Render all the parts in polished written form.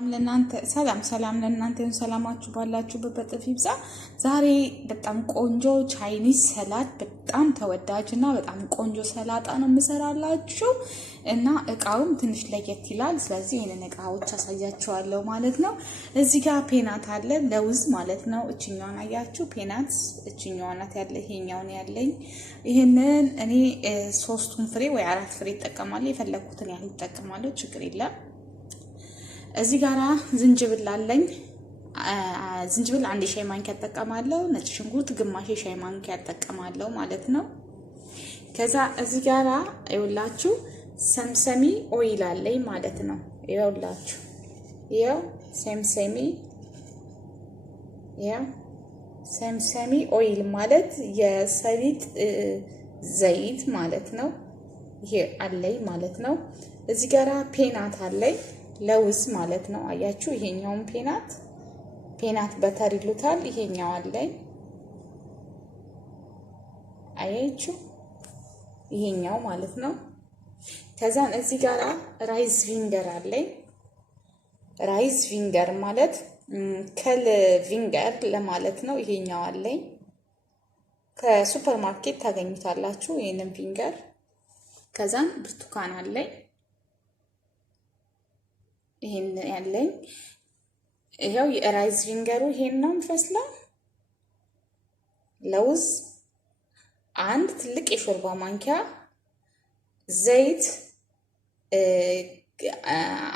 ሰላም ለእናንተ ይሁን። ሰላማችሁ ባላችሁበት በጥፍ ይብዛ። ዛሬ በጣም ቆንጆ ቻይኒዝ ሰላድ በጣም ተወዳጅና በጣም ቆንጆ ሰላጣ ነው የምሰራላችሁ እና እቃውም ትንሽ ለየት ይላል። ስለዚህ ይሄንን እቃዎች አሳያችኋለሁ ማለት ነው። እዚህ ጋር ፔናት አለ ለውዝ ማለት ነው። እችኛዋን አያችሁ ፔናት እችኛዋ ናት ያለ ይሄኛው ነው ያለኝ። ይሄንን እኔ 3ቱን ፍሬ ወይ 4 ፍሬ እጠቀማለሁ። የፈለኩትን ያህል እጠቀማለሁ፣ ችግር የለም። እዚህ ጋራ ዝንጅብል አለኝ። ዝንጅብል 1 ሻይ ማንኪያ እጠቀማለሁ። ነጭ ሽንኩርት ግማሽ ሻይ ማንኪያ እጠቀማለሁ ማለት ነው። ከዛ እዚህ ጋራ ይኸውላችሁ ሰምሰሚ ኦይል አለኝ ማለት ነው። ይኸውላችሁ ሰምሰሚ ኦይል ማለት የሰሊጥ ዘይት ማለት ነው። ይሄ አለኝ ማለት ነው። እዚህ ጋራ ፔናት አለኝ ለውዝ ማለት ነው። አያችሁ ይሄኛውን ፔናት በተር ይሉታል። ይሄኛው አለኝ አያችሁ ይሄኛው ማለት ነው። ከዛን እዚህ ጋር ራይዝ ቪንገር አለኝ። ራይዝ ቪንገር ማለት ከል ቪንገር ለማለት ነው። ይሄኛው አለኝ ከሱፐር ማርኬት ታገኙታላችሁ ይሄንን ቪንገር። ከዛን ብርቱካን አለኝ ይሄን ያለኝ። ይሄው የራይዝ ቪንገሩ ይሄን ነው የሚመስለው። ለውዝ 1 ትልቅ የሾርባ ማንኪያ፣ ዘይት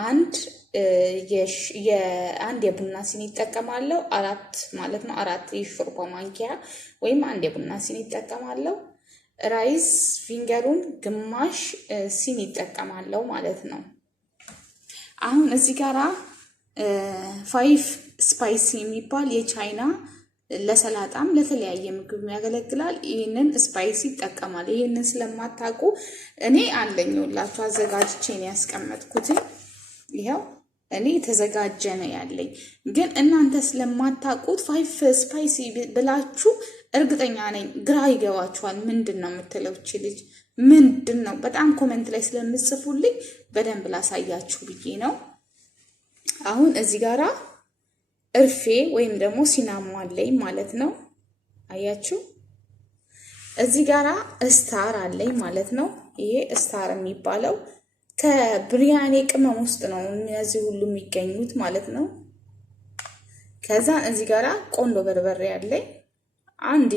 1 የቡና ሲኒ ይጠቀማለሁ። 4 ማለት ነው 4 የሾርባ ማንኪያ ወይም 1 የቡና ሲኒ ይጠቀማለሁ። ራይዝ ቪንገሩን ግማሽ ሲኒ ይጠቀማለሁ ማለት ነው። አሁን እዚህ ጋራ 5 ስፓይሲ የሚባል የቻይና ለሰላጣም ለተለያየ ምግብ ያገለግላል። ይሄንን ስፓይሲ ይጠቀማል። ይሄንን ስለማታውቁ እኔ አለኝውላችሁ አዘጋጅቼ ነው ያስቀመጥኩት። ይሄው እኔ ተዘጋጀ ነው ያለኝ። ግን እናንተ ስለማታውቁት 5 ስፓይሲ ብላችሁ እርግጠኛ ነኝ ግራ ይገባችኋል። ምንድነው የምትለው እቺ ልጅ ምንድነው? በጣም ኮሜንት ላይ ስለምጽፉልኝ በደንብ ላሳያችሁ ብዬ ነው። አሁን እዚህ ጋራ እርፌ ወይም ደግሞ ሲናሞ አለኝ ማለት ነው። አያችሁ እዚህ ጋራ ስታር አለኝ ማለት ነው። ይሄ ስታር የሚባለው ከብሪያኔ ቅመም ውስጥ ነው እነዚህ ሁሉ የሚገኙት ማለት ነው። ከዛ እዚህ ጋራ ቆንዶ በርበሬ አለኝ 1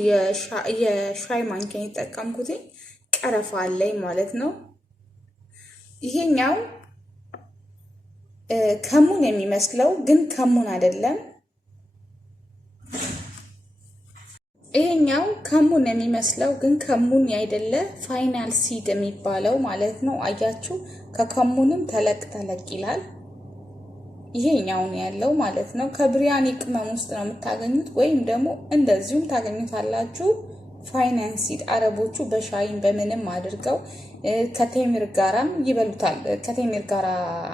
የሻይ ማንኪያ የተጠቀምኩት። ቀረፋ አለኝ ማለት ነው። ይሄኛው ከሙን የሚመስለው ግን ከሙን አይደለም። ይሄኛው ከሙን የሚመስለው ግን ከሙን አይደለ፣ ፋይናል ሲድ የሚባለው ማለት ነው። አያችሁ ከከሙንም ተለቅ ይላል። ይሄኛው ነው ያለው ማለት ነው። ከብሪያኒ ቅመም ውስጥ ነው የምታገኙት ወይም ደግሞ እንደዚሁም ታገኙታላችሁ። ፋይናንስ ሲድ አረቦቹ በሻይን በምንም አድርገው ከቴምር ጋራም ይበሉታል። ከቴምር ጋራ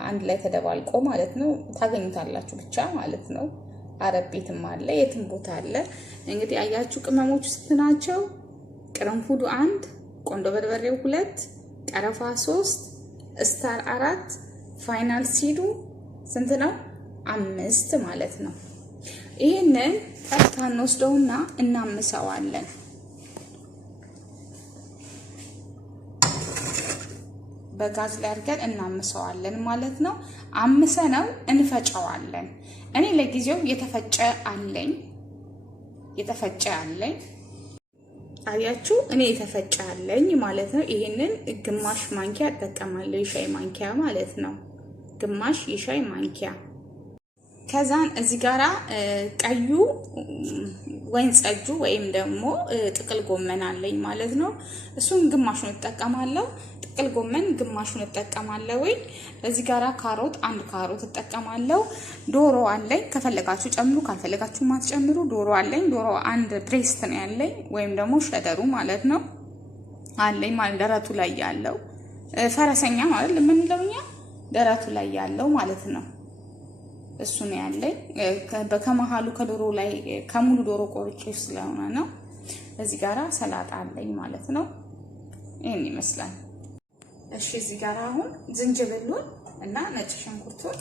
አንድ ላይ ተደባልቆ ማለት ነው ታገኙታላችሁ ብቻ ማለት ነው። አረብ ቤትም አለ የትም ቦታ አለ። እንግዲህ አያችሁ ቅመሞቹ ስንት ናቸው? ቅርንፉዱ 1፣ ቆንዶ በርበሬው 2፣ ቀረፋ 3፣ ስታር 4፣ ፋይናል ሲዱ ስንት ነው? 5 ማለት ነው። ይሄንን ቀጥታን ወስደውና እናምሰዋለን። በጋዝ ላይ አድርገን እናምሰዋለን ማለት ነው። አምሰነው እንፈጨዋለን። እኔ ለጊዜው የተፈጨ አለኝ አያችሁ እኔ የተፈጨ አለኝ ማለት ነው። ይሄንን ግማሽ ማንኪያ እጠቀማለሁ፣ የሻይ ማንኪያ ማለት ነው። ግማሽ የሻይ ማንኪያ። ከዛን እዚህ ጋራ ቀዩ ወይን ጸጁ ወይም ደግሞ ጥቅል ጎመን አለኝ ማለት ነው። እሱን ግማሹን እጠቀማለሁ። ጥቅል ጎመን ግማሹን እጠቀማለሁ። እዚህ ጋራ ካሮት 1 ካሮት እጠቀማለሁ። ዶሮ አለኝ፣ ከፈለጋችሁ ጨምሩ፣ ካልፈለጋችሁ ማትጨምሩ። ዶሮ አለኝ። ዶሮ 1 ብሬስት ነው ያለኝ ወይም ደግሞ ሸደሩ ማለት ነው አለኝ ማለት ደረቱ ላይ ያለው ፈረሰኛ ማለት ለምንለው እኛ ደረቱ ላይ ያለው ማለት ነው። እሱ ነው ያለኝ። ከመሃሉ ከዶሮ ላይ ከሙሉ ዶሮ ቆርጬ ስለሆነ ነው። እዚህ ጋራ ሰላጣ አለኝ ማለት ነው። ይሄን ይመስላል። እሺ እዚህ ጋራ አሁን ዝንጅብሉን እና ነጭ ሽንኩርቱን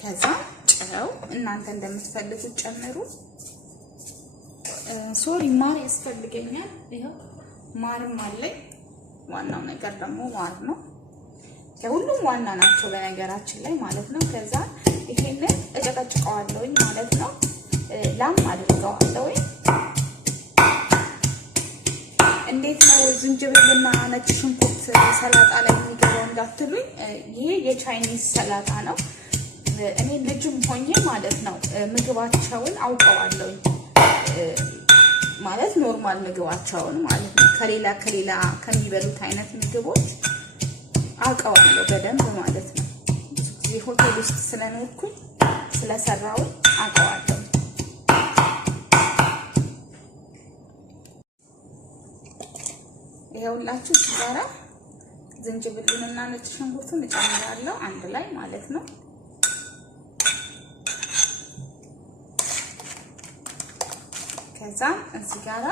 ከዛ ጨው እናንተ እንደምትፈልጉት ጨምሩ። ሶሪ ማር ያስፈልገኛል። ይሄው ማርም አለኝ። ዋናው ነገር ደግሞ ማር ነው። ከሁሉም ዋና ናቸው በነገራችን ላይ ማለት ነው። ከዛ ይሄንን እጨቀጭቀዋለሁኝ ማለት ነው። ላም አድርገዋለሁኝ። እንዴት ነው ዝንጅብልና ነጭ ሽንኩርት ሰላጣ ላይ የሚገባው እንዳትሉኝ፣ ይሄ የቻይኒዝ ሰላጣ ነው። እኔ ልጅም ሆኜ ማለት ነው ምግባቸውን አውቀዋለሁኝ። ማለት ኖርማል ምግባቸውን ማለት ነው ከሌላ ከሚበሉት አይነት ምግቦች አውቀዋለሁ በደንብ ማለት ነው። ብዙ ጊዜ ሆቴል ውስጥ ስለኖርኩኝ ስለሰራው አውቀዋለሁ። ይኸውላችሁ ሲጋራ ዝንጅብሉንና ነጭ ሽንኩርቱን እጨምራለሁ አንድ ላይ ማለት ነው። ከዛ እዚህ ጋራ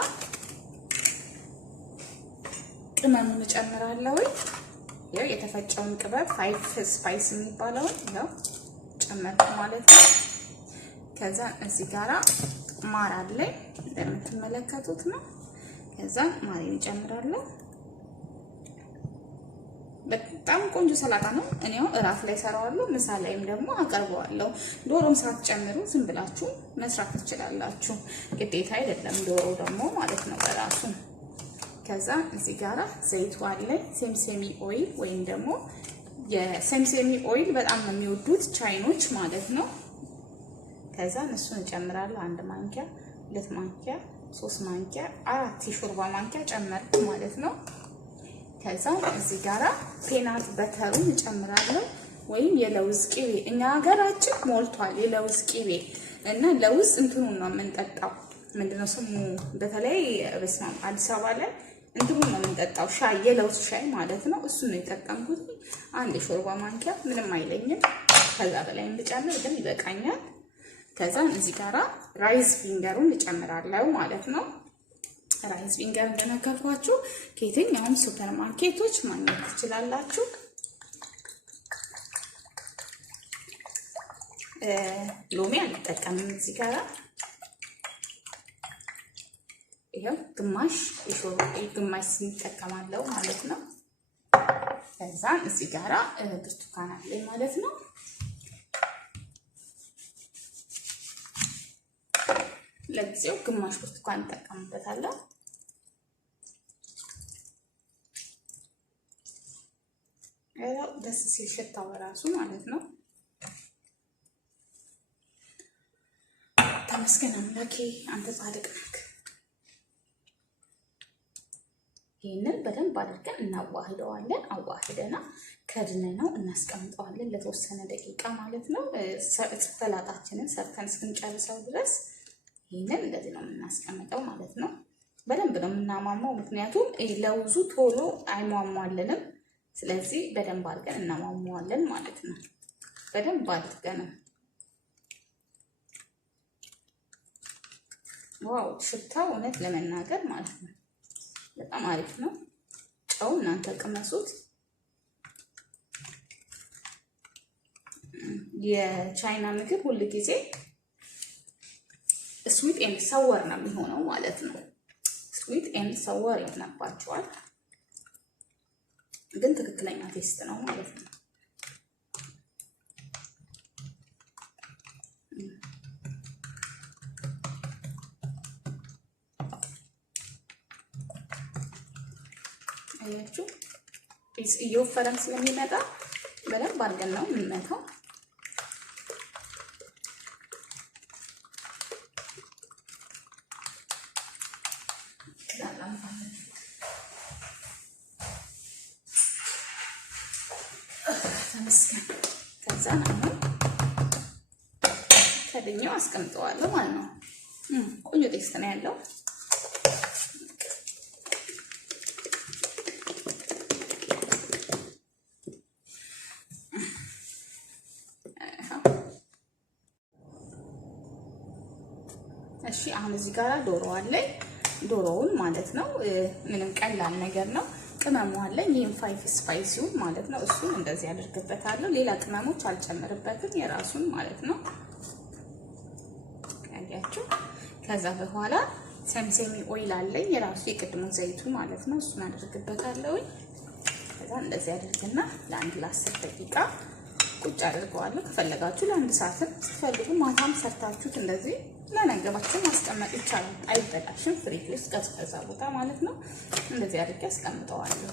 ቅመሙን እጨምራለሁ። ይሄው የተፈጨውን ቅመም 5 ስፓይስ የሚባለውን ነው ጨመርኩ ማለት ነው። ከዛ እዚህ ጋራ ማር አለኝ እንደምትመለከቱት ነው። ከዛ ማሪን እጨምራለሁ። በጣም ቆንጆ ሰላጣ ነው። እኔው እራት ላይ ሰራዋለሁ፣ ምሳ ላይም ደግሞ አቀርበዋለሁ። ዶሮም ሳትጨምሩ ዝም ብላችሁ መስራት ትችላላችሁ፣ ግዴታ አይደለም ዶሮ ደግሞ ማለት ነው በራሱ። ከዛ እዚህ ጋራ ዘይቱ አለ፣ ሴምሴሚ ኦይል ወይም ደግሞ የሴምሴሚ ኦይል በጣም ነው የሚወዱት ቻይኖች ማለት ነው። ከዛ እሱን እጨምራለሁ። 1 ማንኪያ፣ 2 ማንኪያ፣ 3 ማንኪያ፣ 4 የሾርባ ማንኪያ ጨመርኩ ማለት ነው። ከዛ እዚህ ጋራ ፔናት በተሩን እጨምራለሁ ወይም የለውዝ ቅቤ። እኛ ሀገራችን ሞልቷል የለውዝ ቅቤ እና ለውዝ እንትኑን ነው የምንጠጣው። ምንድነው ስሙ? በተለይ በስማም አዲስ አበባ ላይ እንትኑን ነው የምንጠጣው፣ ሻይ፣ የለውዝ ሻይ ማለት ነው። እሱን ነው የጠቀምኩት። 1 የሾርባ ማንኪያ ምንም አይለኝም። ከዛ በላይ እንድጨምር ግን ይበቃኛል። ከዛ እዚህ ጋራ ራይስ ፊንገሩን እጨምራለሁ ማለት ነው። ራይስ ፊንገር እንደነገርኳችሁ ከየትኛውም ሱፐር ማርኬቶች ማግኘት ትችላላችሁ። ሎሚ አልጠቀምም እዚህ ጋራ። ይሄው ግማሽ እንጠቀማለሁ ማለት ነው። ከዛ እዚህ ጋራ ብርቱካን አለኝ ማለት ነው። ለጊዜው ግማሽ ብርቱካን እንጠቀምበታለሁ። ያው ደስ ሲል ሽታው ራሱ ማለት ነው። ተመስገን አምላኬ አንተ ጻድቅ ነህ። ይሄንን በደንብ አድርገን እናዋህደዋለን። አዋህደና ከድነነው እናስቀምጠዋለን ለተወሰነ ደቂቃ ማለት ነው። ሰላጣችንን ሰርተን እስክንጨርሰው ድረስ ይሄንን እንደዚህ ነው የምናስቀምጠው ማለት ነው። በደንብ ነው የምናሟሟው፣ ምክንያቱም ለውዙ ቶሎ አይሟሟልንም። ስለዚህ በደንብ አድርገን እናሟሟዋለን ማለት ነው። በደንብ አድርገን ዋው! ሽታው እውነት ለመናገር ማለት ነው በጣም አሪፍ ነው። ጨው እናንተ ቅመሱት። የቻይና ምግብ ሁሉ ጊዜ ስዊት ኤንድ ሰወር ነው የሚሆነው ማለት ነው። ስዊት ኤንድ ሰወር ይሆንባቸዋል፣ ግን ትክክለኛ ቴስት ነው ማለት ነው። አያችሁ እየወፈረን ስለሚመጣ በደንብ አድርገን ነው የምንመታው። ከዛ አሁን ከድኛው አስቀምጠዋለሁ ማለት ነው። ቆንጆ ቴስት ነው ያለው። እሺ አሁን እዚህ ጋር ዶሮ አለኝ። ዶሮውን ማለት ነው ምንም ቀላል ነገር ነው። ቅመሙ አለኝ። ይሄን 5 ስፓይሲው ማለት ነው። እሱን እንደዚህ አድርግበታለሁ። ሌላ ቅመሞች አልጨምርበትም፣ የራሱን ማለት ነው። ያያችሁ። ከዛ በኋላ ሰምሰሚ ኦይል አለኝ የራሱ የቅድሙ ዘይቱ ማለት ነው። እሱን አድርግበታለሁ። ከዛ እንደዚህ አድርግና ለአንድ ለ10 ደቂቃ ቁጭ አድርገዋለሁ። ከፈለጋችሁ ለአንድ ሰዓት ስትፈልጉ ማታም ሰርታችሁት እንደዚህ ለነገባችሁ ማስቀመጥ ይቻላል። አይበላሽም። ፍሪጅ ውስጥ ቀዝቀዛ ቦታ ማለት ነው። እንደዚህ አድርጌ አስቀምጠዋለሁ።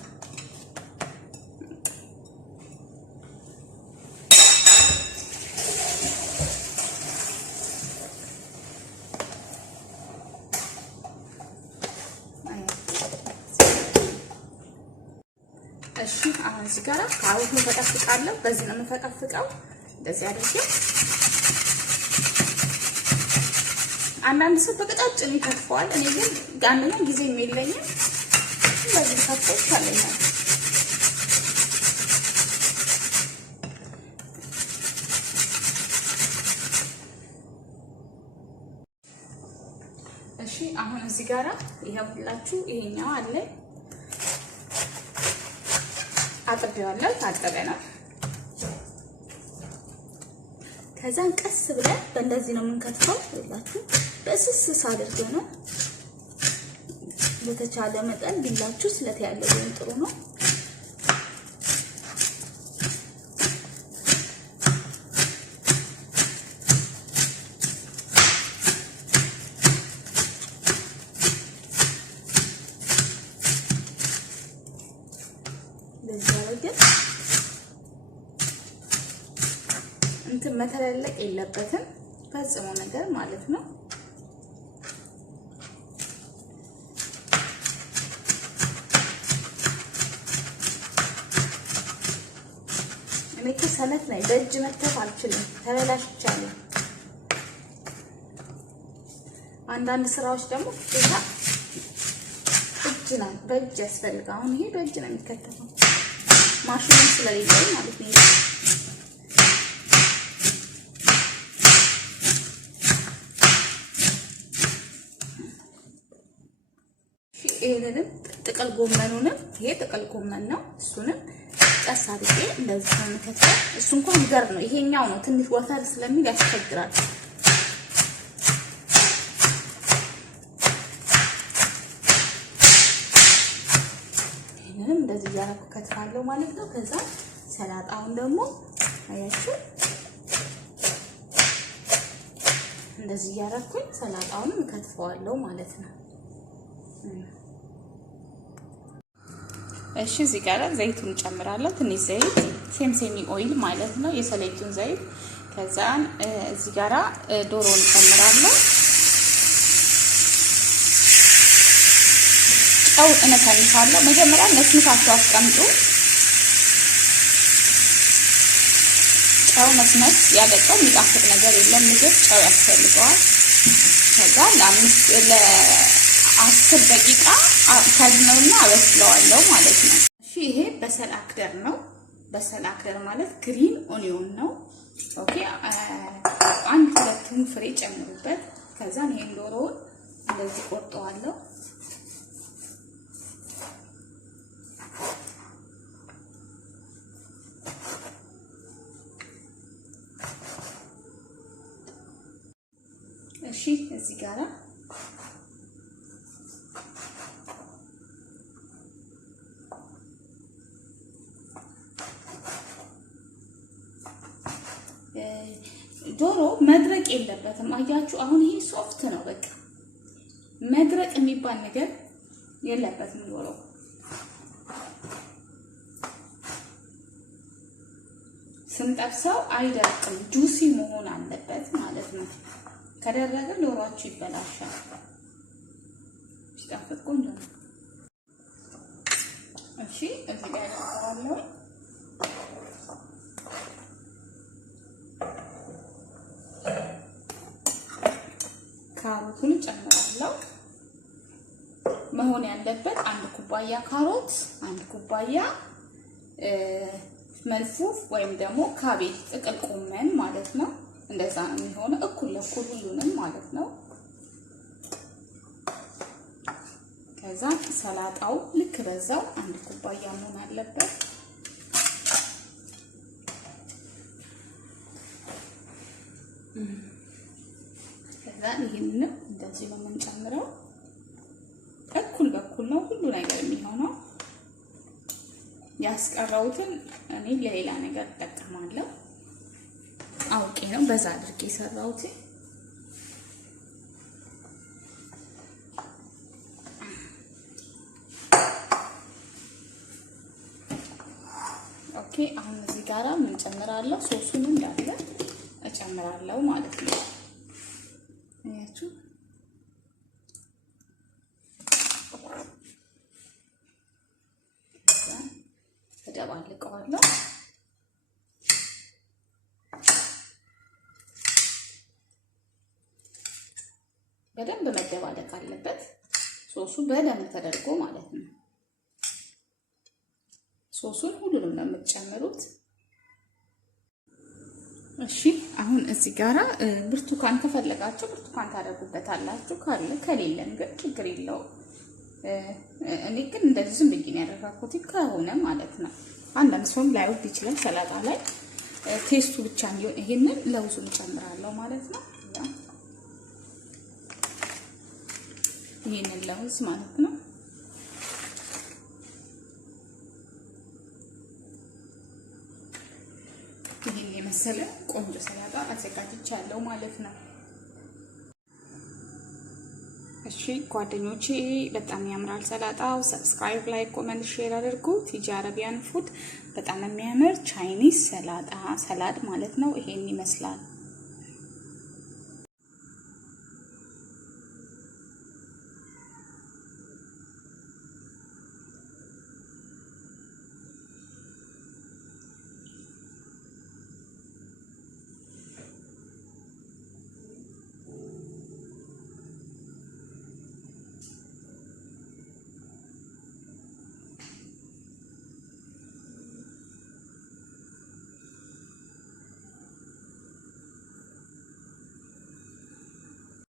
እሺ አሁን እዚህ ጋር ካሮቱን ፈቀፍቃለሁ። በዚህ ነው የምፈቀፍቀው። እንደዚህ አድርጌ አንዳንድ ሰው በቀጫጭን ይከትፈዋል። እኔ ግን ጋንና ጊዜ የለኝም። እንደዚህ ከትፎ ይቻለኛል። እሺ አሁን እዚህ ጋር ይሄውላችሁ ይሄኛው አለ አጥቤዋለሁ። ታጠበናል። ከዛን ቀስ ብለን በእንደዚህ ነው የምንከትፈው። ይላችሁ በስስስ አድርገን ነው በተቻለ መጠን ቢላችሁ ስለት ያለው ወይም ጥሩ ነው። እንትን መተላለቅ የለበትም ፈጽሞ ነገር ማለት ነው። እኔ ከሰነት ላይ በእጅ መክተፍ አልችልም፣ ተበላሽቻለሁ። አንዳንድ ስራዎች ደግሞ በእጅ ያስፈልጋል። አሁን ይሄ በእጅ ነው የሚከተፈው ማሽኑ ስለሌለ ማለት ነው። ይሄንን ጥቅል ጎመኑንም ይሄ ጥቅል ጎመን ነው። እሱንም ቀስ አድርጌ እንደዚህ ነው የምከተው። እሱ እንኳን ገር ነው። ይሄኛው ነው ትንሽ ወፈር ስለሚል ያስቸግራል። ይሄንን እንደዚህ ያረኩ ከትፋለሁ ማለት ነው። ከዛ ሰላጣውን ደግሞ አያችሁ እንደዚህ ያረኩኝ ሰላጣውንም ከትፈዋለሁ ማለት ነው። እሺ እዚህ ጋር ዘይቱን ጨምራለሁ። ትንሽ ዘይት ሴምሴሚ ኦይል ማለት ነው፣ የሰለይቱን ዘይት። ከዛን እዚህ ጋር ዶሮን ጨምራለሁ። ጨው እነካለሁ። መጀመሪያ ነስንሳችሁ አስቀምጡ። ጨው መስመስ ያለቀው የሚጣፍጥ ነገር የለም። ምግብ ጨው ያስፈልገዋል። ከዛ ለ10 ደቂቃ ከድነውና አበስለዋለሁ ማለት ነው። እሺ ይሄ በሰል አክደር ነው። በሰል አክደር ማለት ግሪን ኦኒዮን ነው። ኦኬ 1-2 ፍሬ ጨምሩበት። ከዛ ይሄን ዶሮውን እንደዚህ ቆርጠዋለሁ። እሺ እዚህ ጋር ዶሮ መድረቅ የለበትም። አያችሁ አሁን ይሄ ሶፍት ነው። በቃ መድረቅ የሚባል ነገር የለበትም። ዶሮ ስንጠብሰው አይደርቅም፣ ጁሲ መሆን አለበት ማለት ነው። ከደረቀ ዶሮአችሁ ይበላሻል። ሲጣፍጥ ቆንጆ ነው። እሺ እዚህ ጋር ያለው ካሮቱን ጨምራለሁ። መሆን ያለበት 1 ኩባያ ካሮት፣ 1 ኩባያ መልፉፍ ወይም ደግሞ ካቤጅ ጥቅል ጎመን ማለት ነው። እንደዛ ነው የሚሆነው። እኩል ለእኩል ሁሉንም ማለት ነው። ከዛ ሰላጣው ልክ በዛው አንድ ኩባያ መሆን አለበት። ከዛ ይሄንን እንደዚህ ነው የምንጨምረው። እኩል በኩል ነው ሁሉ ነገር የሚሆነው። ያስቀረውትን እኔ ለሌላ ነገር እጠቀማለሁ። አውቄ ነው በዛ አድርጌ የሰራሁት። ኦኬ አሁን እዚህ ጋራ ምን ጨምራለሁ? ሶሱን እንዳለ እጨምራለሁ ማለት ነው። አያችሁ? እደባልቀዋለሁ። በደንብ መደባለቅ አለበት ሶሱ በደንብ ተደርጎ ማለት ነው። ሶሱን ሁሉንም ነው የምትጨምሩት። እሺ አሁን እዚህ ጋራ ብርቱካን ከፈለጋችሁ ብርቱካን ታደርጉበታላችሁ። ከሌለን ግን ችግር የለውም። እኔ ግን እንደዚህ ዝም ብዬ ነው ያደረኩት ከሆነ ማለት ነው። አንዳንድ ሰውም ላይወድ ይችላል ሰላጣ ላይ ቴስቱ ብቻ እንዲሆን ይሄንን ለውዙን ጨምራለሁ ማለት ነው። ይሄንን ለውዝ ማለት ነው። ይሄን የመሰለ ቆንጆ ሰላጣ አዘጋጅቻለሁ ማለት ነው። እሺ ጓደኞቼ በጣም ያምራል ሰላጣው። ሰብስክራይብ፣ ላይክ፣ ኮሜንት፣ ሼር አድርጉ። ቲጂ አረቢያን ፉድ በጣም የሚያምር ቻይኒዝ ሰላጣ ሰላድ ማለት ነው። ይሄን ይመስላል።